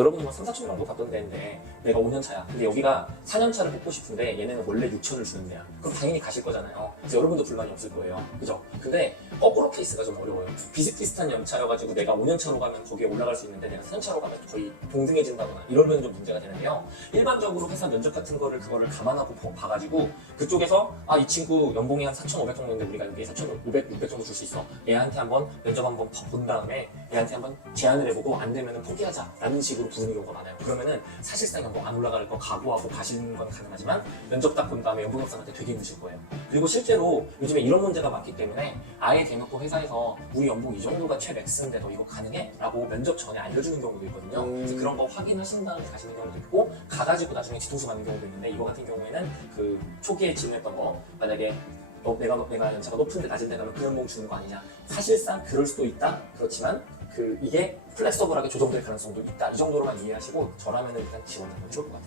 여러분이 뭐 3, 4천 정도 받던 데인데 내가 5년 차야. 근데 여기가 4년 차를 뽑고 싶은데 얘네는 원래 6천을 주는 데야. 그럼 당연히 가실 거잖아요. 그래서 여러분도 불만이 없을 거예요. 그죠? 근데 거꾸로 케이스가 좀 어려워요. 비슷비슷한 연차여가지고 내가 5년 차로 가면 거기에 올라갈 수 있는데 내가 4년 차로 가면 거의 동등해진다거나 이러면 좀 문제가 되는데요. 일반적으로 회사 면접 같은 거를 그거를 감안하고 보- 봐가지고 그쪽에서 아 이 친구 연봉이 한 4,500 정도인데 우리가 여기에 4,500, 600 정도 줄 수 있어. 얘한테 한번 면접 한번 본 다음에 얘한테 한번 제안을 해보고 안 되면은 포기하자라는 식으로 부르는 경우가 많아요. 그러면은 사실상 연봉 안 올라갈 거 각오하고 가시는 건 가능하지만 면접 딱 본 다음에 연봉 협상할 때 되게 힘드실 거예요. 그리고 실제로 요즘에 이런 문제가 많기 때문에 아예 대놓고 회사에서 우리 연봉 이 정도가 최맥스인데 너 이거 가능해? 라고 면접 전에 알려주는 경우도 있거든요. 음. 그래서 그런 거 확인하신 다음에 가시는 경우도 있고 가가지고 나중에 뒤통수 맞는 경우도 있는데 이거 같은 경우에는 그 초기에 질문했던 거 만약에 어, 내가 내가 연차가 높은데 낮은 데 가면 그 연봉 주는 거 아니냐? 사실상 그럴 수도 있다. 그렇지만 그 이게 플렉서블하게 조정될 가능성도 있다. 이 정도로만 이해하시고 저라면은 일단 지원하면 좋을 것 같아요.